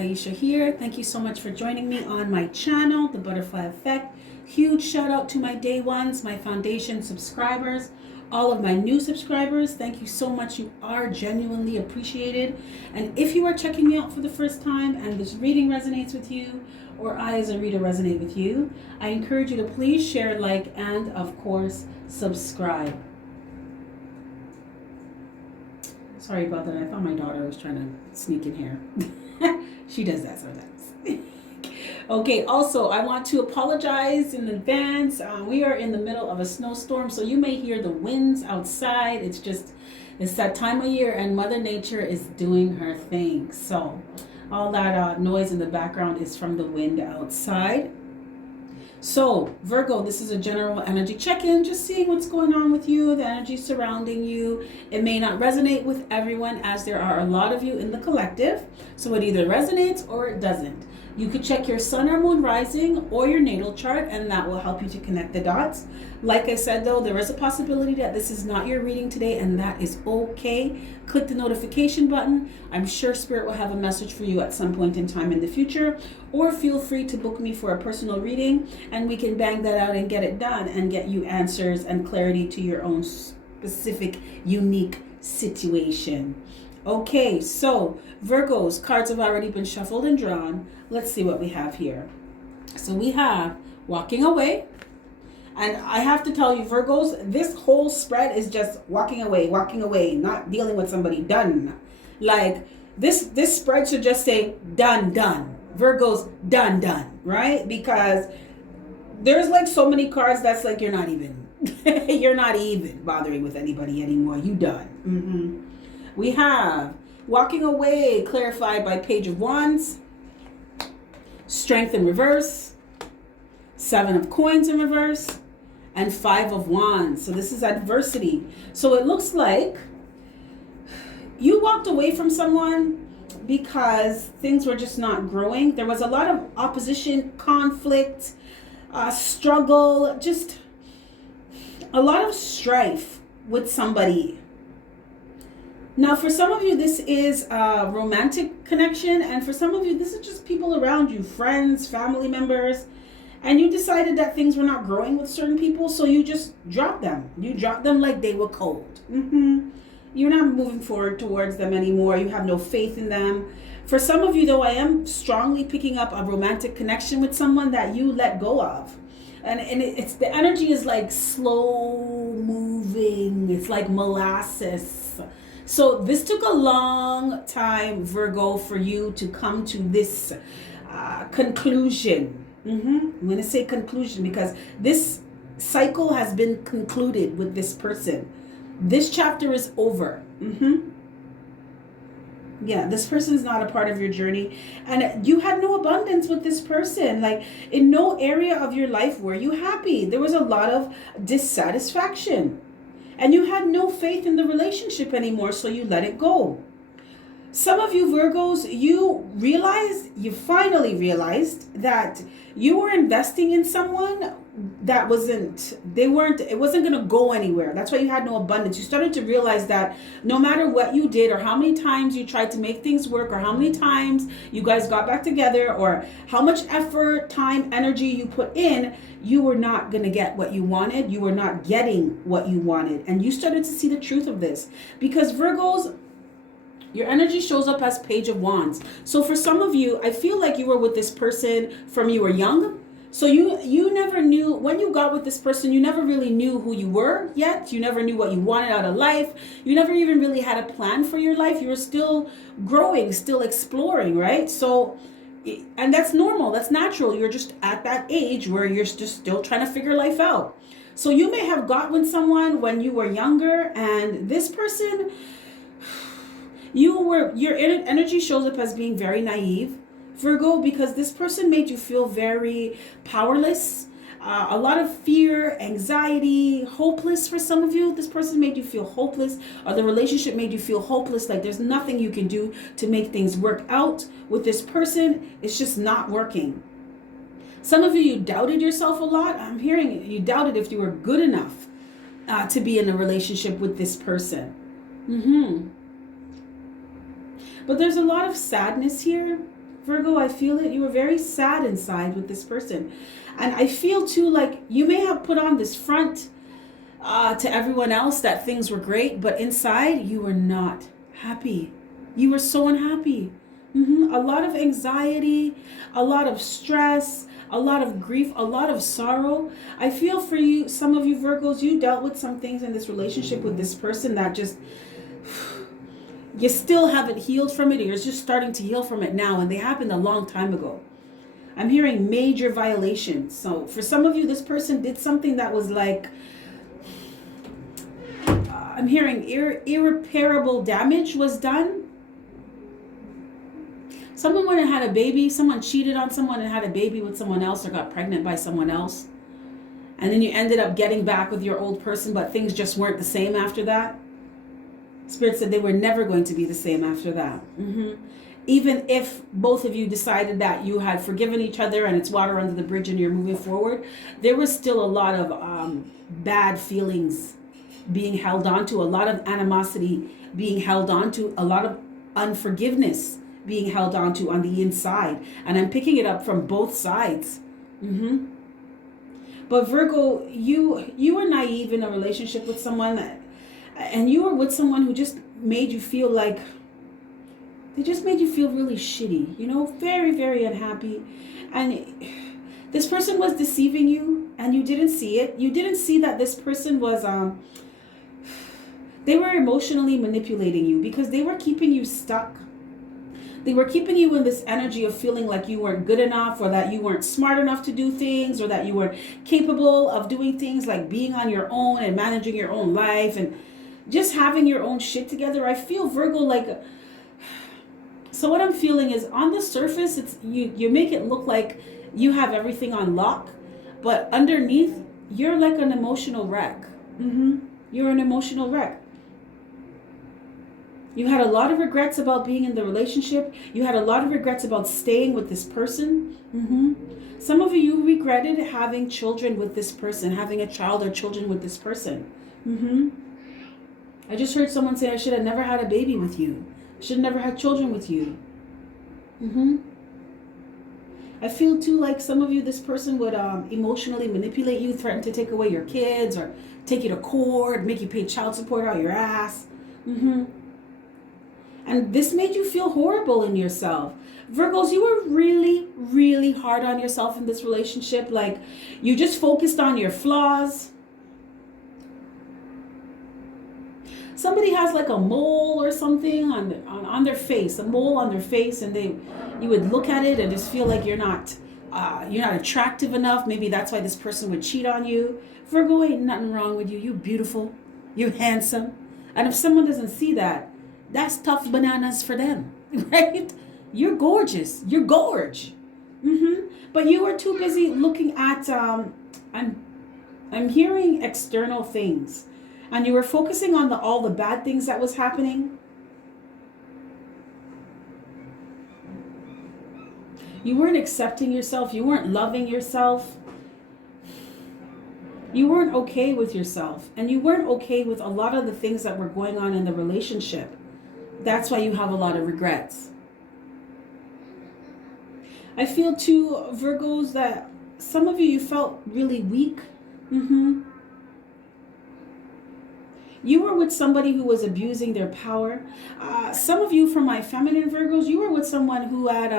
Aisha here. Thank you so much for joining me on my channel, The Butterfly Effect. Huge shout out to my day ones, my foundation subscribers, all of my new subscribers. Thank you so much. You are genuinely appreciated. And if you are checking me out for the first time and this reading resonates with you, or I as a reader resonate with you, I encourage you to please share, like, and of course, subscribe. Sorry about that. I thought my daughter was trying to sneak in here. She does that sometimes. Okay, also, I want to apologize in advance. We are in the middle of a snowstorm, so you may hear the winds outside. It's that time of year, and Mother Nature is doing her thing. So all that noise in the background is from the wind outside. So, Virgo, this is a general energy check-in, just seeing what's going on with you, the energy surrounding you. It may not resonate with everyone, as there are a lot of you in the collective. So it either resonates or it doesn't. You could check your sun or moon rising or your natal chart, and that will help you to connect the dots. Like I said, though, there is a possibility that this is not your reading today, and that is okay. Click the notification button. I'm sure Spirit will have a message for you at some point in time in the future, or feel free to book me for a personal reading, and we can bang that out and get it done and get you answers and clarity to your own specific, unique situation. Okay, so Virgos, cards have already been shuffled and drawn. Let's see what we have here. So we have walking away. And I have to tell you, Virgos, this whole spread is just walking away, not dealing with somebody. Done. Like this spread should just say done. Virgos, done, right? Because there's like so many cards that's like you're not even bothering with anybody anymore. You done. We have walking away, clarified by Page of Wands, Strength in reverse, Seven of Coins in reverse, and Five of Wands. So this is adversity. So it looks like you walked away from someone because things were just not growing. There was a lot of opposition, conflict, struggle, just a lot of strife with somebody. Now, for some of you, this is a romantic connection, and for some of you, this is just people around you, friends, family members, and you decided that things were not growing with certain people, so you just dropped them. You dropped them like they were cold. You're not moving forward towards them anymore. You have no faith in them. For some of you, though, I am strongly picking up a romantic connection with someone that you let go of. And it's the energy is like slow moving. It's like molasses. So this took a long time, Virgo, for you to come to this conclusion. I'm going to say conclusion because this cycle has been concluded with this person. This chapter is over. Yeah, this person is not a part of your journey. And you had no abundance with this person. Like in no area of your life were you happy. There was a lot of dissatisfaction. And you had no faith in the relationship anymore, so you let it go. Some of you Virgos, you finally realized that you were investing in someone that it wasn't going to go anywhere. That's why you had no abundance. You started to realize that no matter what you did or how many times you tried to make things work or how many times you guys got back together or how much effort, time, energy you put in, you were not going to get what you wanted. You were not getting what you wanted. And you started to see the truth of this because Virgos, your energy shows up as Page of Wands. So for some of you, I feel like you were with this person from you were young. So you never knew, when you got with this person, you never really knew who you were yet. You never knew what you wanted out of life. You never even really had a plan for your life. You were still growing, still exploring, right? So, and that's normal. That's natural. You're just at that age where you're just still trying to figure life out. So you may have got with someone when you were younger, and this person, your energy shows up as being very naive, Virgo, because this person made you feel very powerless, a lot of fear, anxiety, hopeless. For some of you, this person made you feel hopeless, or the relationship made you feel hopeless, like there's nothing you can do to make things work out with this person. It's just not working. Some of you doubted yourself a lot. I'm hearing you doubted if you were good enough to be in a relationship with this person. But there's a lot of sadness here, Virgo, I feel it. You were very sad inside with this person. And I feel too like you may have put on this front to everyone else that things were great, but inside you were not happy. You were so unhappy. A lot of anxiety, a lot of stress, a lot of grief, a lot of sorrow. I feel for you, some of you Virgos, you dealt with some things in this relationship with this person that just, you still haven't healed from it, or you're just starting to heal from it now, and they happened a long time ago. I'm hearing major violations. So for some of you, this person did something that was like, I'm hearing irreparable damage was done. Someone went and had a baby, someone cheated on someone and had a baby with someone else, or got pregnant by someone else. And then you ended up getting back with your old person, but things just weren't the same after that. Spirit said they were never going to be the same after that. Even if both of you decided that you had forgiven each other and it's water under the bridge and you're moving forward, there was still a lot of bad feelings being held on to, a lot of animosity being held on to, a lot of unforgiveness being held on to on the inside. And I'm picking it up from both sides. But Virgo, you were naive in a relationship with someone, and you were with someone who just made you feel like, they just made you feel really shitty, you know, very, very unhappy. And this person was deceiving you and you didn't see it. You didn't see that this person was, they were emotionally manipulating you because they were keeping you stuck. They were keeping you in this energy of feeling like you weren't good enough, or that you weren't smart enough to do things, or that you weren't capable of doing things like being on your own and managing your own life and just having your own shit together. I feel Virgo like, so what I'm feeling is on the surface, it's you make it look like you have everything on lock, but underneath you're like an emotional wreck. You're an emotional wreck. You had a lot of regrets about being in the relationship. You had a lot of regrets about staying with this person. Some of you regretted having children with this person, having a child or children with this person. I just heard someone say, I should have never had a baby with you. I should have never had children with you. I feel too like some of you, this person would emotionally manipulate you, threaten to take away your kids, or take you to court, make you pay child support out your ass. And this made you feel horrible in yourself. Virgos, you were really, really hard on yourself in this relationship. Like, you just focused on your flaws. Somebody has like a mole or something on their face, a mole on their face, and you would look at it and just feel like you're not attractive enough. Maybe that's why this person would cheat on you. Virgo, ain't nothing wrong with you. You're beautiful. You're handsome. And if someone doesn't see that, that's tough bananas for them, right? You're gorgeous. You're gorge. But you were too busy looking at, I'm hearing external things. And you were focusing on all the bad things that was happening. You weren't accepting yourself. You weren't loving yourself. You weren't okay with yourself. And you weren't okay with a lot of the things that were going on in the relationship. That's why you have a lot of regrets. I feel too, Virgos, that some of you felt really weak. You were with somebody who was abusing their power. Some of you, from my feminine Virgos, you were with someone who had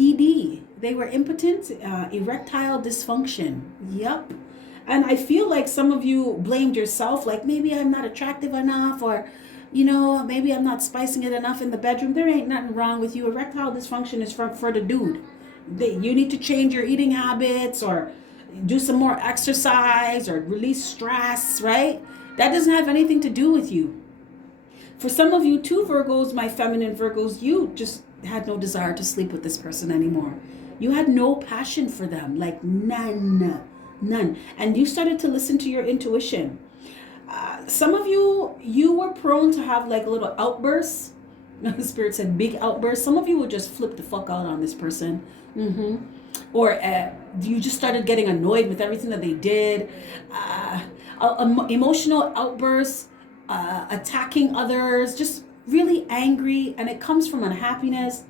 ED. They were impotent, erectile dysfunction. Yep. And I feel like some of you blamed yourself, like maybe I'm not attractive enough, or, you know, maybe I'm not spicing it enough in the bedroom. There ain't nothing wrong with you. Erectile dysfunction is for the dude. You need to change your eating habits, or do some more exercise, or release stress, right? That doesn't have anything to do with you. For some of you too, Virgos, my feminine Virgos, you just had no desire to sleep with this person anymore. You had no passion for them, like none. And you started to listen to your intuition. Some of you were prone to have like little outbursts. The Spirit said big outbursts. Some of you would just flip the fuck out on this person. Or you just started getting annoyed with everything that they did. Emotional outbursts, attacking others, just really angry, and it comes from unhappiness.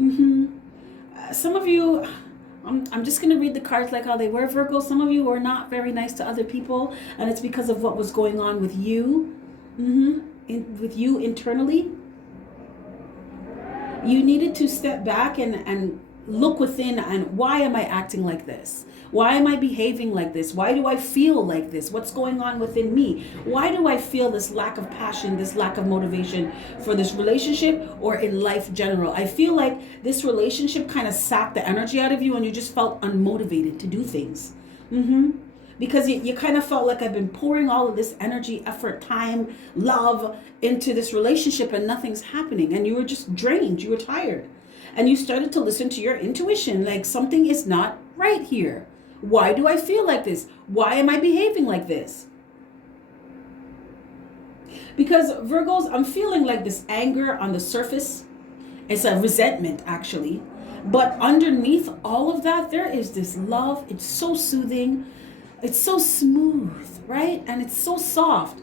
Mm-hmm. Some of you, I'm just going to read the cards like how they were, Virgo. Some of you were not very nice to other people, and it's because of what was going on with you, with you internally. You needed to step back and look within, and why am I acting like this? Why am I behaving like this? Why do I feel like this? What's going on within me? Why do I feel this lack of passion, this lack of motivation for this relationship or in life general? I feel like this relationship kind of sapped the energy out of you and you just felt unmotivated to do things. Because you kind of felt like I've been pouring all of this energy, effort, time, love into this relationship and nothing's happening. And you were just drained. You were tired. And you started to listen to your intuition, like something is not right here. Why do I feel like this? Why am I behaving like this? Because Virgos, I'm feeling like this anger on the surface. It's a resentment, actually. But underneath all of that, there is this love. It's so soothing. It's so smooth, right? And it's so soft.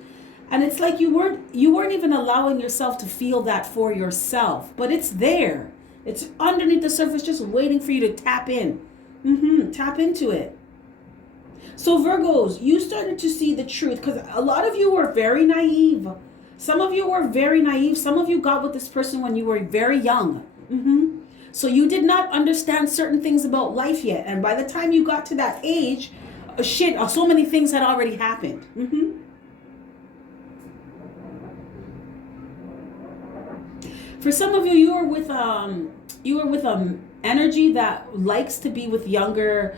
And it's like you weren't even allowing yourself to feel that for yourself. But it's there. It's underneath the surface, just waiting for you to tap in. Tap into it. So Virgos, you started to see the truth because a lot of you were very naive. Some of you were very naive. Some of you got with this person when you were very young. So you did not understand certain things about life yet. And by the time you got to that age, so many things had already happened. For some of you, you were with energy that likes to be with younger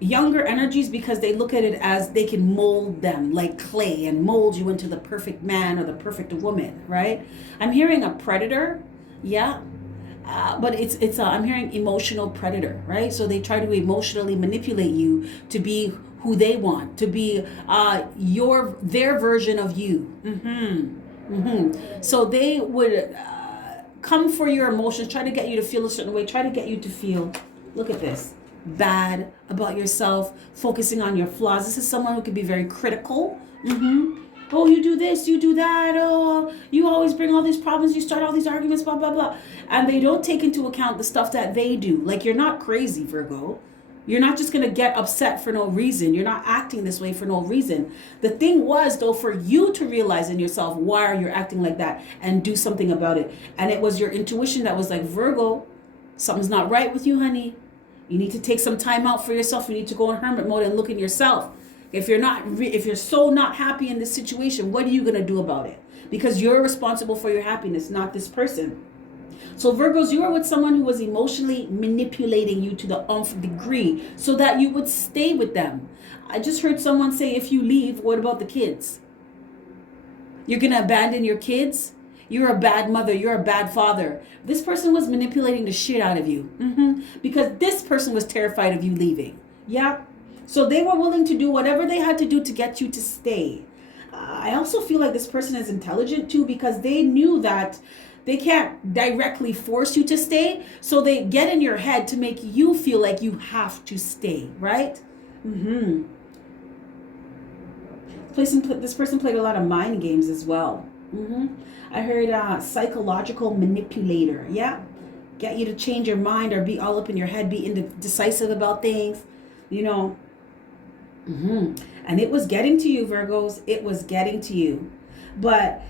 energies because they look at it as they can mold them like clay and mold you into the perfect man or the perfect woman, right? I'm hearing a predator, yeah, but it's I'm hearing emotional predator, right? So they try to emotionally manipulate you to be who they want, to be their version of you. So they would come for your emotions, try to get you to feel a certain way, try to get you to feel, look at this, bad about yourself, focusing on your flaws. This is someone who can be very critical. Oh, you do this, you do that. Oh, you always bring all these problems. You start all these arguments, blah, blah, blah. And they don't take into account the stuff that they do. Like, you're not crazy, Virgo. You're not just going to get upset for no reason. You're not acting this way for no reason. The thing was, though, for you to realize in yourself, why are you acting like that and do something about it. And it was your intuition that was like, Virgo, something's not right with you, honey. You need to take some time out for yourself. You need to go in hermit mode and look at yourself. If you're so not happy in this situation, what are you going to do about it? Because you're responsible for your happiness, not this person. So Virgos, you are with someone who was emotionally manipulating you to the nth degree so that you would stay with them. I just heard someone say, if you leave, what about the kids? You're going to abandon your kids? You're a bad mother. You're a bad father. This person was manipulating the shit out of you. Because this person was terrified of you leaving. Yeah. So they were willing to do whatever they had to do to get you to stay. I also feel like this person is intelligent too, because they knew that they can't directly force you to stay. So they get in your head to make you feel like you have to stay, right? This person played a lot of mind games as well. I heard psychological manipulator. Yeah. Get you to change your mind or be all up in your head, be indecisive about things, you know. And it was getting to you, Virgos. It was getting to you. But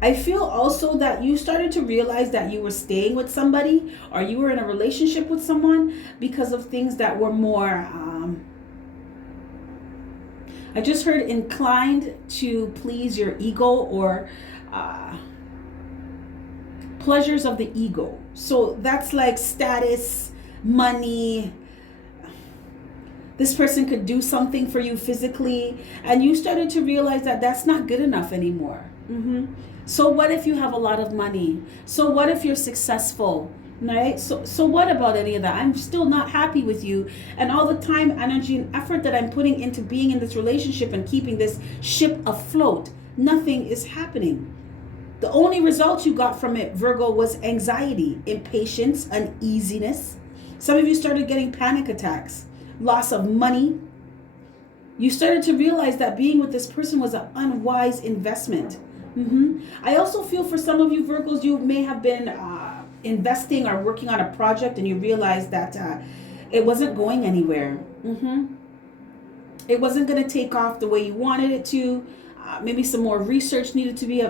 I feel also that you started to realize that you were staying with somebody or you were in a relationship with someone because of things that were more, I just heard inclined to please your ego or pleasures of the ego. So that's like status, money. This person could do something for you physically, and you started to realize that that's not good enough anymore. So what if you have a lot of money? So what if you're successful? Right? So what about any of that? I'm still not happy with you. And all the time, energy, and effort that I'm putting into being in this relationship and keeping this ship afloat, nothing is happening. The only result you got from it, Virgo, was anxiety, impatience, uneasiness. Some of you started getting panic attacks, loss of money. You started to realize that being with this person was an unwise investment. I also feel for some of you Virgos, you may have been investing or working on a project and you realized that it wasn't going anywhere. It wasn't going to take off the way you wanted it to. Maybe some more research needed to be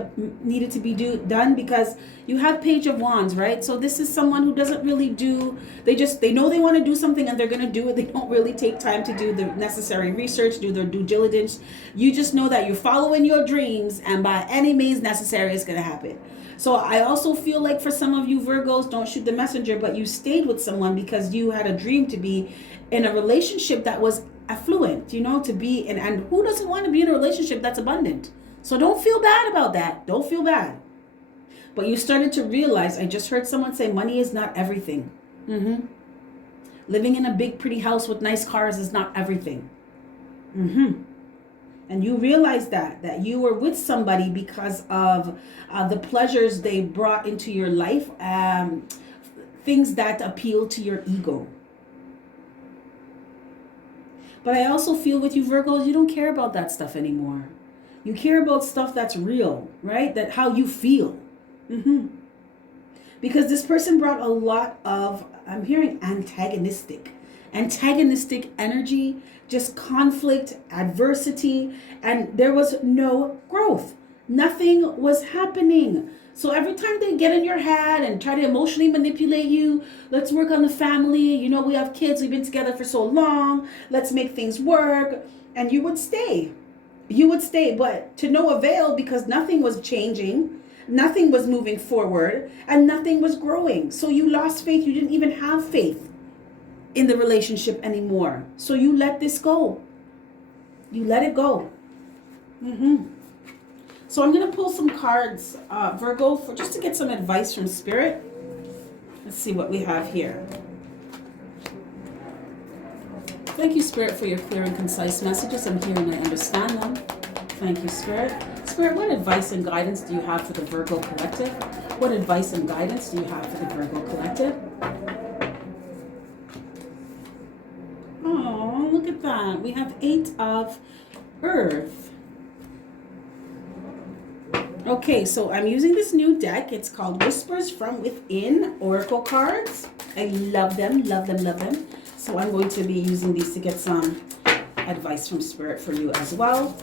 done, because you have Page of Wands, right? So this is someone who doesn't really do, they know they want to do something and they're going to do it. They don't really take time to do the necessary research, do their due diligence. You just know that you're following your dreams, and by any means necessary, it's going to happen. So I also feel like for some of you Virgos, don't shoot the messenger, but you stayed with someone because you had a dream to be in a relationship that was affluent, you know, to be in, and who doesn't want to be in a relationship that's abundant? So don't feel bad about that. Don't feel bad. But you started to realize, I just heard someone say, money is not everything. Living in a big pretty house with nice cars is not everything. And you realize that you were with somebody because of the pleasures they brought into your life, things that appeal to your ego. But I also feel with you Virgos, you don't care about that stuff anymore. You care about stuff that's real, right? That how you feel. Because this person brought a lot of, I'm hearing antagonistic energy, just conflict, adversity, and there was no growth. Nothing was happening. So every time they get in your head and try to emotionally manipulate you, let's work on the family. You know, we have kids. We've been together for so long. Let's make things work. And you would stay. But to no avail, because nothing was changing. Nothing was moving forward and nothing was growing. So you lost faith. You didn't even have faith in the relationship anymore. So you let this go. You let it go. So I'm going to pull some cards, Virgo, for just to get some advice from Spirit. Let's see what we have here. Thank you, Spirit, for your clear and concise messages. I'm here and I understand them. Thank you, Spirit. Spirit, what advice and guidance do you have for the Virgo collective? What advice and guidance do you have for the Virgo collective? Oh, look at that. We have 8 of Earth. Okay, so I'm using this new deck. It's called Whispers from Within Oracle cards. I love them, love them, love them. So I'm going to be using these to get some advice from Spirit for you as well.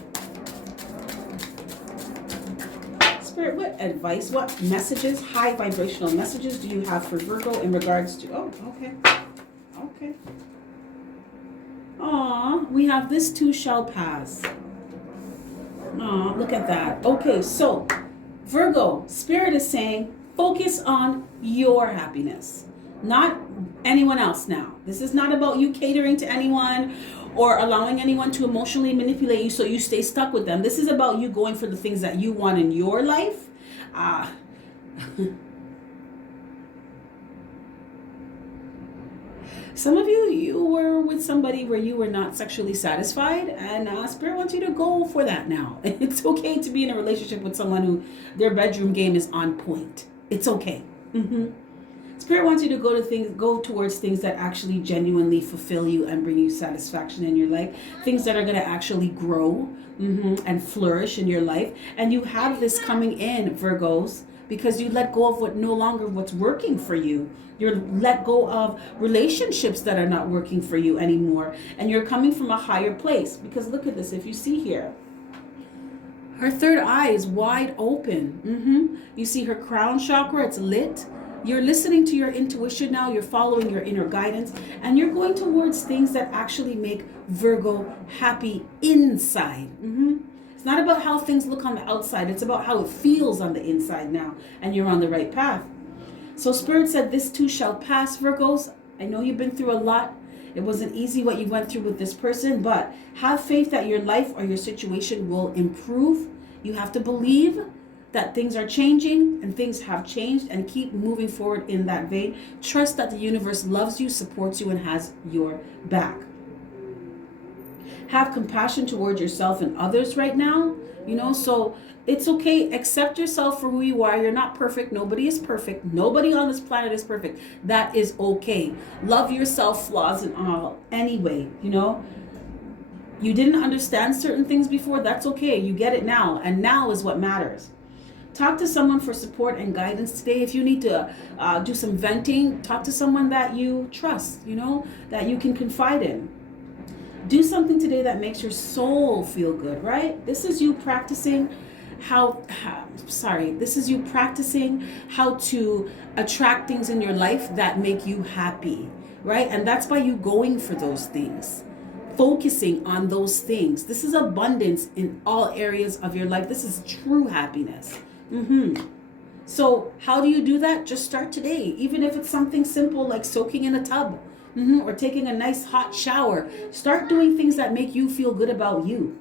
Spirit, what advice, what messages, high vibrational messages do you have for Virgo in regards to, oh, okay. Aw, we have this too shall pass. Oh, look at that. Okay, so Virgo, Spirit is saying focus on your happiness, not anyone else now. This is not about you catering to anyone or allowing anyone to emotionally manipulate you so you stay stuck with them. This is about you going for the things that you want in your life. Some of you were with somebody where you were not sexually satisfied, and Spirit wants you to go for that now. It's okay to be in a relationship with someone who their bedroom game is on point. It's okay. Spirit wants you to go towards things that actually genuinely fulfill you and bring you satisfaction in your life. Things that are going to actually grow and flourish in your life. And you have this coming in, Virgos, because you let go of what's working for you. You're let go of relationships that are not working for you anymore. And you're coming from a higher place. Because look at this. If you see here, her third eye is wide open. You see her crown chakra, it's lit. You're listening to your intuition now. You're following your inner guidance. And you're going towards things that actually make Virgo happy inside. It's not about how things look on the outside. It's about how it feels on the inside now. And you're on the right path. So Spirit said, this too shall pass, Virgos. I know you've been through a lot. It wasn't easy what you went through with this person, but have faith that your life or your situation will improve. You have to believe that things are changing and things have changed, and keep moving forward in that vein. Trust that the universe loves you, supports you, and has your back. Have compassion towards yourself and others right now, so it's okay. Accept yourself for who you are. You're not perfect. Nobody is perfect. Nobody on this planet is perfect. That is okay. Love yourself, flaws and all. Anyway, you didn't understand certain things before. That's okay. You get it now. And now is what matters. Talk to someone for support and guidance today. If you need to do some venting, talk to someone that you trust, that you can confide in. Do something today that makes your soul feel good, right? This is you practicing this is you practicing how to attract things in your life that make you happy, right? And that's by you going for those things, focusing on those things. This is abundance in all areas of your life. This is true happiness. So how do you do that? Just start today. Even if it's something simple like soaking in a tub, or taking a nice hot shower. Start doing things that make you feel good about you.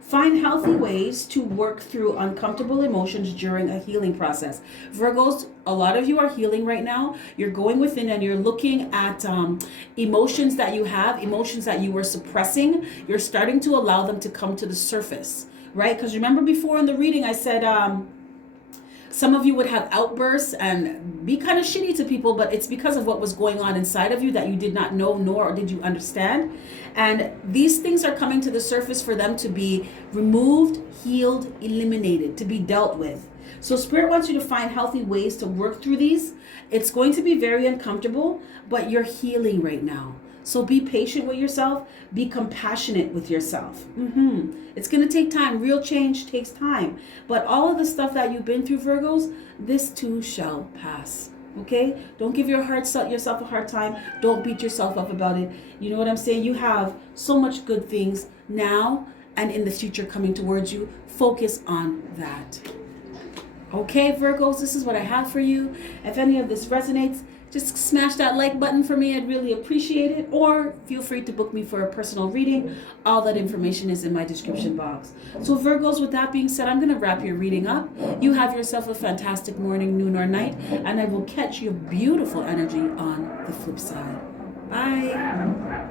Find healthy ways to work through uncomfortable emotions during a healing process. Virgos, a lot of you are healing right now. You're going within and you're looking at emotions that you have, emotions that you were suppressing. You're starting to allow them to come to the surface, right? Because remember before in the reading I said some of you would have outbursts and be kind of shitty to people, but it's because of what was going on inside of you that you did not know, nor did you understand. And these things are coming to the surface for them to be removed, healed, eliminated, to be dealt with. So Spirit wants you to find healthy ways to work through these. It's going to be very uncomfortable, but you're healing right now. So be patient with yourself. Be compassionate with yourself. It's going to take time. Real change takes time. But all of the stuff that you've been through, Virgos, this too shall pass. Okay? Don't give yourself a hard time. Don't beat yourself up about it. You know what I'm saying? You have so much good things now and in the future coming towards you. Focus on that. Okay, Virgos, this is what I have for you. If any of this resonates, just smash that like button for me. I'd really appreciate it. Or feel free to book me for a personal reading. All that information is in my description box. So Virgos, with that being said, I'm going to wrap your reading up. You have yourself a fantastic morning, noon, or night. And I will catch your beautiful energy on the flip side. Bye.